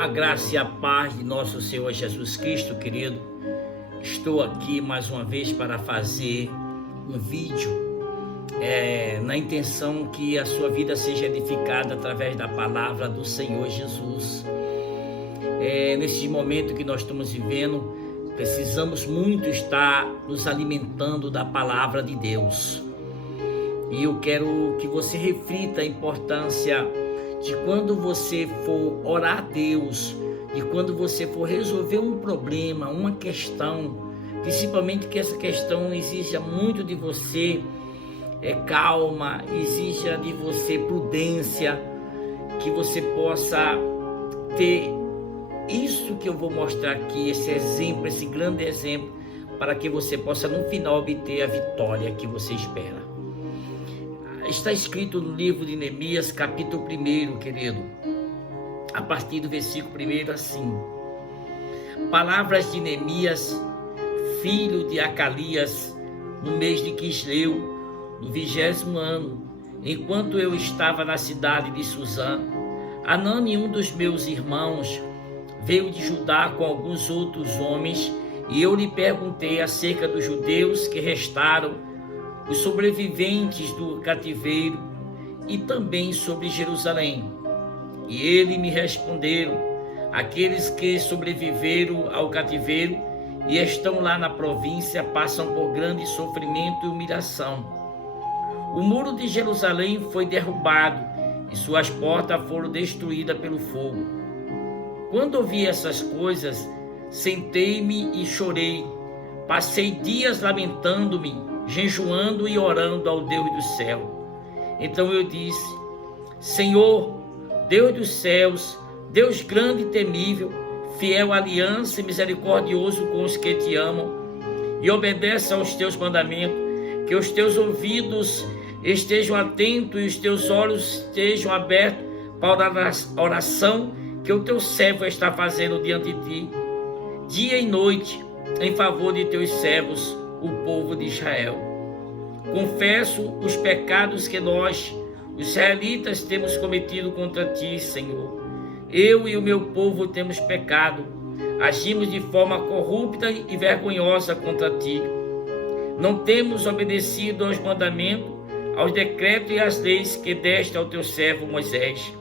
A graça e a paz de nosso Senhor Jesus Cristo, querido. Estou aqui mais uma vez para fazer um vídeo na intenção que a sua vida seja edificada através da palavra do Senhor Jesus. Nesse momento que nós estamos vivendo, precisamos muito estar nos alimentando da palavra de Deus. E eu quero que você reflita a importância de quando você for orar a Deus, de quando você for resolver um problema, uma questão, principalmente que essa questão exija muito de você calma, exija de você prudência, que você possa ter isso que eu vou mostrar aqui, esse exemplo, esse grande exemplo, para que você possa no final obter a vitória que você espera. Está escrito no livro de Neemias, capítulo 1, querido, a partir do versículo 1, assim: palavras de Neemias, filho de Acalias, no mês de Quisleu, no 20º ano, enquanto eu estava na cidade de Suzã, Anani, um dos meus irmãos, veio de Judá com alguns outros homens, e eu lhe perguntei acerca dos judeus que restaram, os sobreviventes do cativeiro, e também sobre Jerusalém. E ele me responderam: aqueles que sobreviveram ao cativeiro e estão lá na província passam por grande sofrimento e humilhação. O muro de Jerusalém foi derrubado e suas portas foram destruídas pelo fogo. Quando ouvi essas coisas, sentei-me e chorei. Passei dias lamentando-me, jejuando e orando ao Deus do céu. Então eu disse: Senhor, Deus dos céus, Deus grande e temível, fiel à aliança e misericordioso com os que te amam e obedecem aos teus mandamentos, que os teus ouvidos estejam atentos e os teus olhos estejam abertos para a oração que o teu servo está fazendo diante de ti, dia e noite, em favor de teus servos, o povo de Israel. Confesso os pecados que nós, os israelitas, temos cometido contra ti, Senhor. Eu e o meu povo temos pecado, agimos de forma corrupta e vergonhosa contra ti. Não temos obedecido aos mandamentos, aos decretos e às leis que deste ao teu servo Moisés.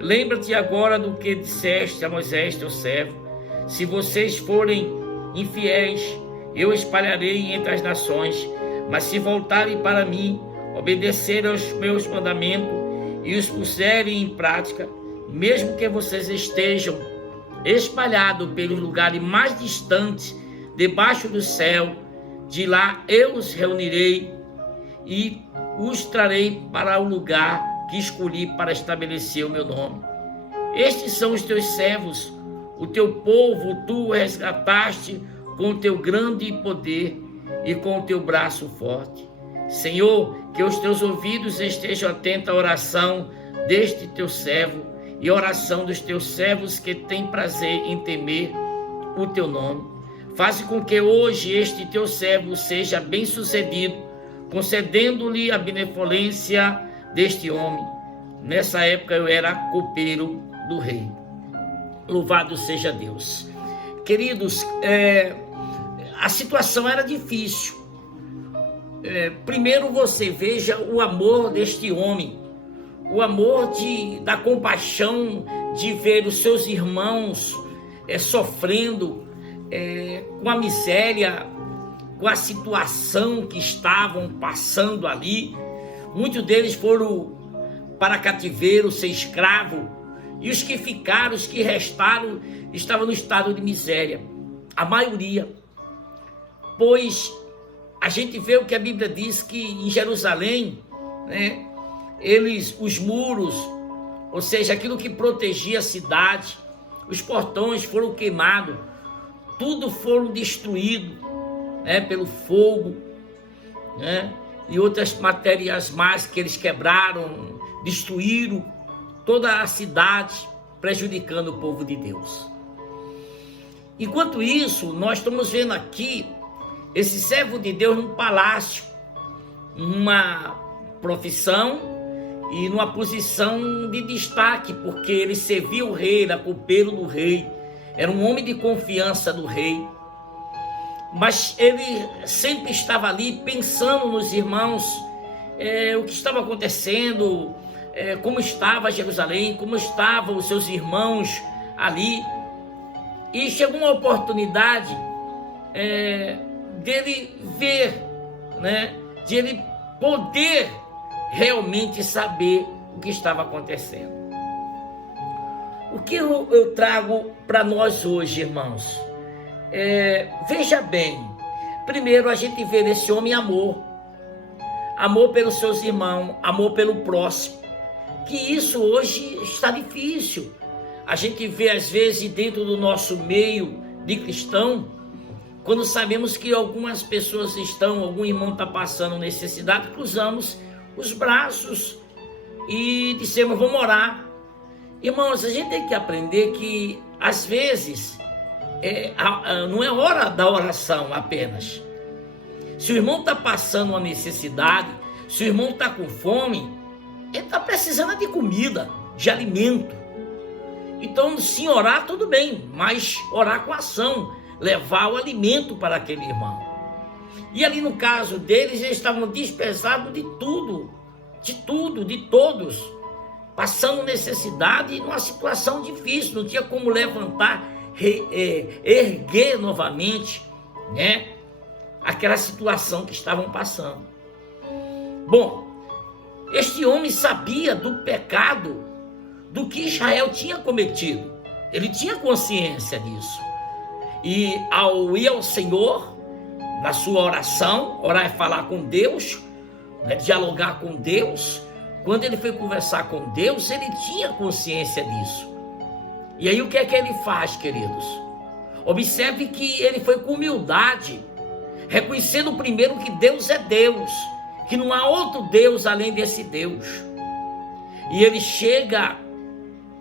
Lembra-te agora do que disseste a Moisés, teu servo: se vocês forem infiéis, eu espalharei entre as nações, mas se voltarem para mim, obedecerem aos meus mandamentos e os puserem em prática, mesmo que vocês estejam espalhados pelos lugares mais distantes, debaixo do céu, de lá eu os reunirei e os trarei para o lugar que escolhi para estabelecer o meu nome. Estes são os teus servos, o teu povo, tu o resgataste com o teu grande poder e com o teu braço forte. Senhor, que os teus ouvidos estejam atentos à oração deste teu servo e à oração dos teus servos que têm prazer em temer o teu nome. Faze com que hoje este teu servo seja bem-sucedido, concedendo-lhe a benevolência deste homem. Nessa época eu era copeiro do rei. Louvado seja Deus. Queridos, a situação era difícil. Primeiro você veja o amor deste homem, o amor da compaixão de ver os seus irmãos sofrendo com a miséria, com a situação que estavam passando ali. Muitos deles foram para cativeiro, ser escravo, e os que ficaram, os que restaram, estavam no estado de miséria, a maioria. Pois a gente vê o que a Bíblia diz, que em Jerusalém, os muros, ou seja, aquilo que protegia a cidade, os portões foram queimados, tudo foram destruído pelo fogo, e outras matérias mais que eles quebraram, destruíram toda a cidade, prejudicando o povo de Deus. Enquanto isso, nós estamos vendo aqui esse servo de Deus num palácio, uma profissão e numa posição de destaque, porque ele servia o rei, era copeiro do rei, era um homem de confiança do rei. Mas ele sempre estava ali pensando nos irmãos, o que estava acontecendo, como estava Jerusalém, como estavam os seus irmãos ali. E chegou uma oportunidade dele ver, né, de ele poder realmente saber o que estava acontecendo. O que eu trago para nós hoje, irmãos? Veja bem, primeiro a gente vê nesse homem amor pelos seus irmãos, amor pelo próximo, que isso hoje está difícil. A gente vê às vezes dentro do nosso meio de cristão, quando sabemos que algumas pessoas algum irmão está passando necessidade, cruzamos os braços e dissemos, vamos orar. Irmãos, a gente tem que aprender que às vezes não é hora da oração apenas. Se o irmão está passando uma necessidade, se o irmão está com fome, ele está precisando de comida, de alimento. Então, sim, orar tudo bem, mas orar com ação, levar o alimento para aquele irmão. E ali no caso deles, eles estavam dispensados de tudo, de todos, passando necessidade numa situação difícil, não tinha como levantar, erguer novamente, né, aquela situação que estavam passando. Bom, este homem sabia do pecado, do que Israel tinha cometido. Ele tinha consciência disso. E ao ir ao Senhor, na sua oração, orar é falar com Deus, né, dialogar com Deus. Quando ele foi conversar com Deus, ele tinha consciência disso. E aí o que é que ele faz, queridos? Observe que ele foi com humildade, reconhecendo primeiro que Deus é Deus, que não há outro Deus além desse Deus. E ele chega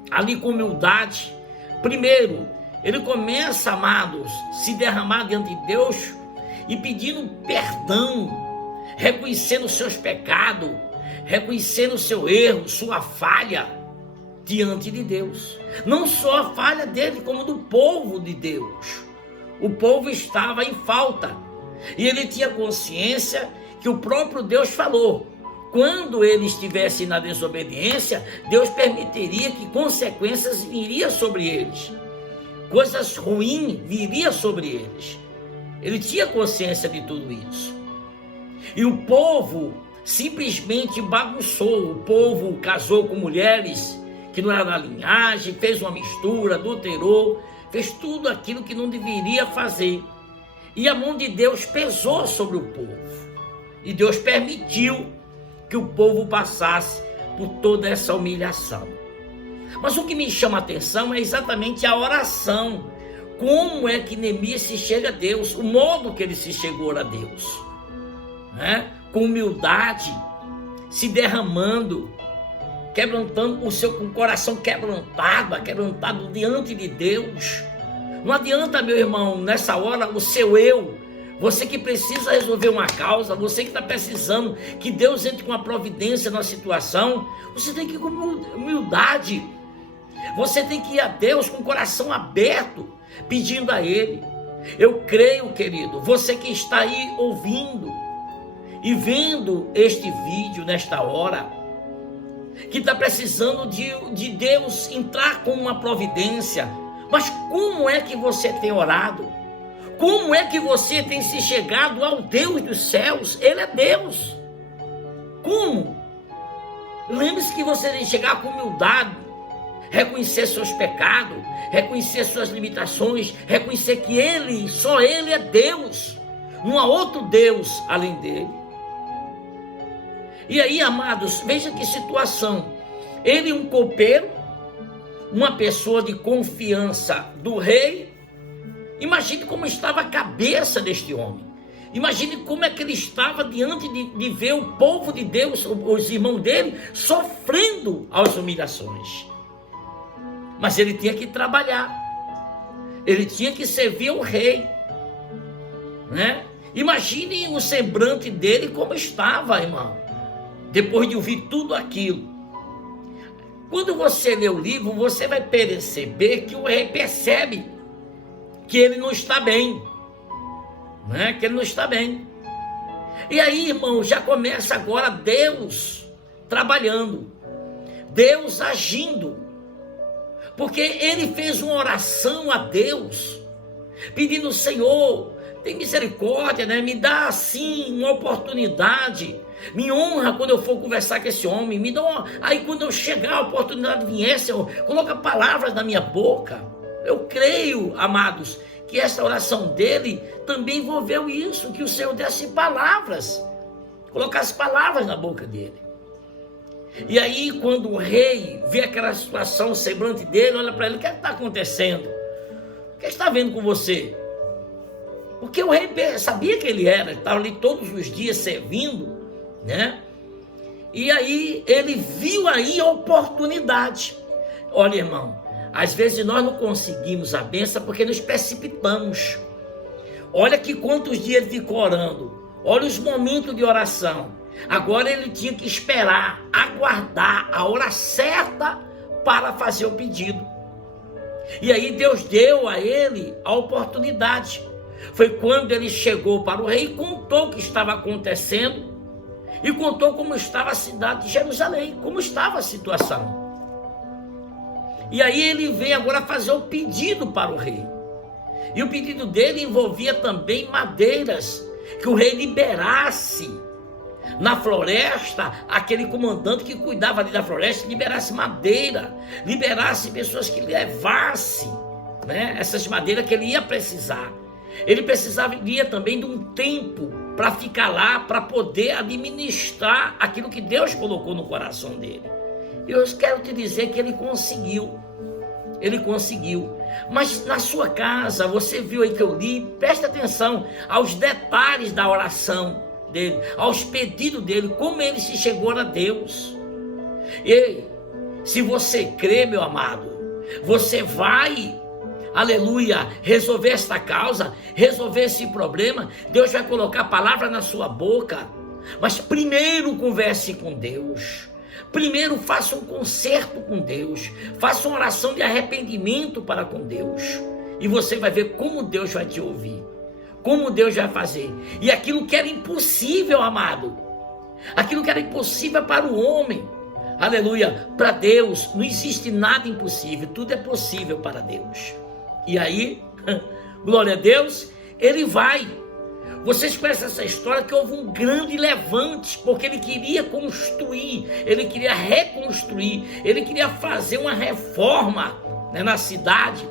ali com humildade. Primeiro, ele começa, amados, se derramar diante de Deus e pedindo perdão, reconhecendo os seus pecados, reconhecendo o seu erro, sua falha diante de Deus. Não só a falha dele, como do povo de Deus. O povo estava em falta e ele tinha consciência que o próprio Deus falou: quando ele estivesse na desobediência, Deus permitiria que consequências viriam sobre eles. Coisas ruins viriam sobre eles. Ele tinha consciência de tudo isso. E o povo simplesmente bagunçou. O povo casou com mulheres que não eram da linhagem, fez uma mistura, adulterou, fez tudo aquilo que não deveria fazer. E a mão de Deus pesou sobre o povo. E Deus permitiu que o povo passasse por toda essa humilhação. Mas o que me chama a atenção é exatamente a oração. Como é que Neemias se chega a Deus, o modo que ele se chegou a Deus, né? Com humildade, se derramando, quebrantando com o coração quebrantado diante de Deus. Não adianta, meu irmão, nessa hora o seu eu, você que precisa resolver uma causa, você que está precisando que Deus entre com a providência na situação, você tem que ir com humildade. Você tem que ir a Deus com o coração aberto, pedindo a Ele. Eu creio, querido, você que está aí ouvindo e vendo este vídeo nesta hora, que está precisando de Deus entrar com uma providência. Mas como é que você tem orado? Como é que você tem se chegado ao Deus dos céus? Ele é Deus. Como? Lembre-se que você tem que chegar com humildade, reconhecer seus pecados, reconhecer suas limitações, reconhecer que Ele, só Ele é Deus. Não há outro Deus além dele. E aí, amados, veja que situação. Ele, um copeiro, uma pessoa de confiança do rei. Imagine como estava a cabeça deste homem. Imagine como é que ele estava diante de ver o povo de Deus, os irmãos dele, sofrendo as humilhações. Mas ele tinha que trabalhar. Ele tinha que servir ao rei, né? Imagine o semblante dele como estava, irmão. Depois de ouvir tudo aquilo. Quando você lê o livro, você vai perceber que o rei percebe que ele não está bem, né? Que ele não está bem. E aí, irmão, já começa agora Deus trabalhando, Deus agindo, porque ele fez uma oração a Deus, pedindo: Senhor, tem misericórdia, né? Me dá assim uma oportunidade, me honra quando eu for conversar com esse homem, me dá uma... Aí quando eu chegar, a oportunidade vier, Senhor, coloca palavras na minha boca. Eu creio, amados, que essa oração dele também envolveu isso, que o Senhor desse palavras, colocasse palavras na boca dele. E aí, quando o rei vê aquela situação, o semblante dele, olha para ele: o que está acontecendo? O que está vendo com você? Porque o rei sabia que ele estava ali todos os dias servindo, né? E aí, ele viu aí a oportunidade. Olha, irmão, às vezes nós não conseguimos a bênção porque nos precipitamos. Olha que quantos dias ele ficou orando. Olha os momentos de oração. Agora ele tinha que esperar, aguardar a hora certa para fazer o pedido. E aí Deus deu a ele a oportunidade. Foi quando ele chegou para o rei e contou o que estava acontecendo. E contou como estava a cidade de Jerusalém, como estava a situação. E aí ele vem agora fazer o pedido para o rei. E o pedido dele envolvia também madeiras, que o rei liberasse na floresta, aquele comandante que cuidava ali da floresta, liberasse madeira, liberasse pessoas que levassem, né, essas madeiras que ele ia precisar. Ele precisaria também de um tempo para ficar lá, para poder administrar aquilo que Deus colocou no coração dele. Eu quero te dizer que ele conseguiu. Ele conseguiu. Mas na sua casa, você viu aí que eu li, presta atenção aos detalhes da oração dele, aos pedidos dele, como ele se chegou a Deus. E se você crê, meu amado, você vai, aleluia, resolver esta causa, resolver esse problema. Deus vai colocar a palavra na sua boca, mas primeiro converse com Deus. Primeiro faça um concerto com Deus, faça uma oração de arrependimento para com Deus, e você vai ver como Deus vai te ouvir, como Deus vai fazer. E aquilo que era impossível, amado, aquilo que era impossível para o homem, aleluia, para Deus não existe nada impossível, tudo é possível para Deus. E aí, glória a Deus, ele vai. Vocês conhecem essa história que houve um grande levante, porque ele queria construir, ele queria reconstruir, ele queria fazer uma reforma, né, na cidade.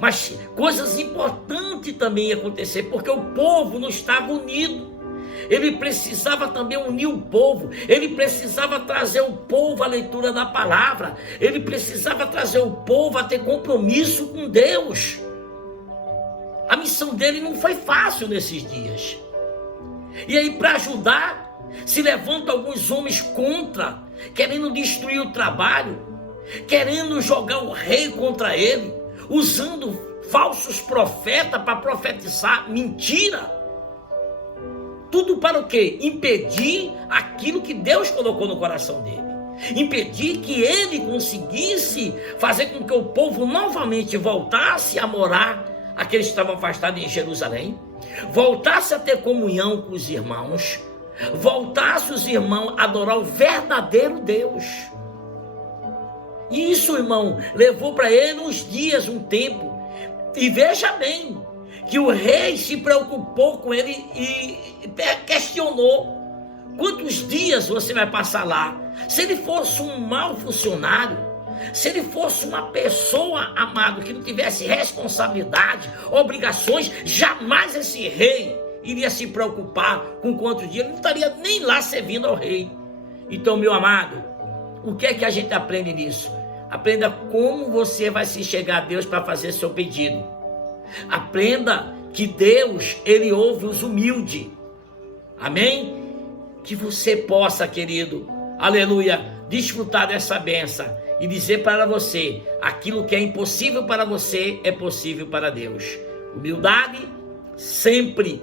Mas coisas importantes também iam acontecer, porque o povo não estava unido. Ele precisava também unir o povo, ele precisava trazer o povo à leitura da palavra, ele precisava trazer o povo a ter compromisso com Deus. A missão dele não foi fácil nesses dias. E aí, para ajudar, se levantam alguns homens contra, querendo destruir o trabalho, querendo jogar o rei contra ele, usando falsos profetas para profetizar mentira. Tudo para o quê? Impedir aquilo que Deus colocou no coração dele. Impedir que ele conseguisse fazer com que o povo novamente voltasse a morar, aqueles que estavam afastados em Jerusalém, voltasse a ter comunhão com os irmãos, voltasse os irmãos a adorar o verdadeiro Deus. E isso, irmão, levou para ele uns dias, um tempo. E veja bem, que o rei se preocupou com ele e questionou: quantos dias você vai passar lá? Se ele fosse um mau funcionário, se ele fosse uma pessoa, amado, que não tivesse responsabilidade, obrigações, jamais esse rei iria se preocupar com quantos dias. Ele não estaria nem lá servindo ao rei. Então, meu amado, o que é que a gente aprende nisso? Aprenda como você vai se chegar a Deus para fazer seu pedido. Aprenda que Deus, ele ouve os humildes. Amém? Que você possa, querido, aleluia, desfrutar dessa bênção e dizer para você: aquilo que é impossível para você é possível para Deus. Humildade, sempre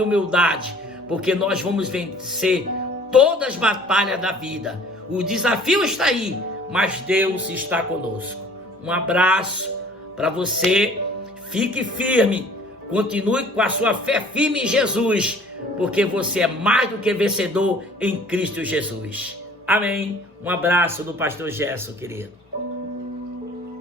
humildade, porque nós vamos vencer todas as batalhas da vida. O desafio está aí, mas Deus está conosco. Um abraço para você. Fique firme. Continue com a sua fé firme em Jesus, porque você é mais do que vencedor em Cristo Jesus. Amém. Um abraço do pastor Gerson, querido.